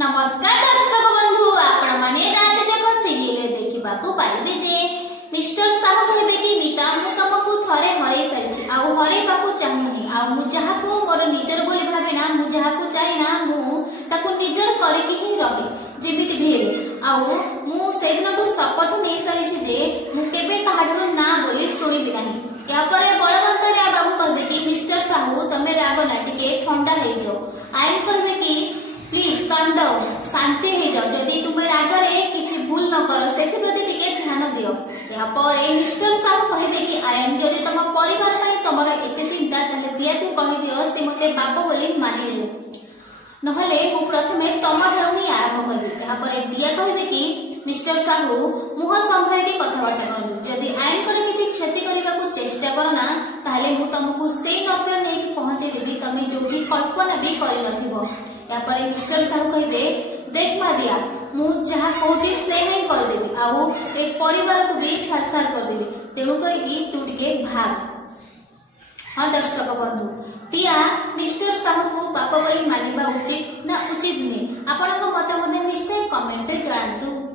नमस्कार दर्शक बंधु आपण माने राजजक सीरियल देखिबा को पाइबे जे मिस्टर साहू कहबे कि मीता मु तुमको थरे हरै सारिछि आ हरै बाकू चाहूनी आ मु जहा को मोर निजर बोली भाबे ना मु जहा को चाहि ना मु ताकू निजर करे कि ही रहे जेमिति भेले आ मु से दिन को शपथ नै सारिछि जे मु केबे काहाडरो ना बोली सुनिबि नाही। या परे बलवंत रे बाबू कहबे कि मिस्टर साहू तमे राग ना टिके ठंडा हे जाओ। आई कहबे कि प्लीज काम डाउन शांति हो जाओ जदि तुम रागरे किसी भूल न कर से प्रति टिके ध्यान दियो। या परे मिस्टर साहू कहबे कि आई एम जदि तुम परिवार पई तमरा एते चिंता तले दिया को कहि दियो से मते बाप बोली मानि ले नहले मु प्रथमे तम ठारू ही आरंभ करबी। या परे दिया कहबे कि मिस्टर साहू मुह संभाळी कथाबार्ता करलु जदि आईन करे किछि क्षति करबा को चेष्टा करना ताले मु तुमको सेई नौकर नै पहुंचे देबी तमे जोठी कल्पना भी करि नथिबो। या परे मिस्टर साहू कहबे देख मादिया मु जहा कहूची से ही कर देबी आउ ए परिवार को भी छाड़छाड़ कर देबी तेणु करी कि तू टिके भाग। हाँ दर्शक बंधु तिया मिस्टर साहू को पाप बोली मानिबा उचित ना उचित नहीं आपन को मत निश्चय कमेंट रे जणांतु।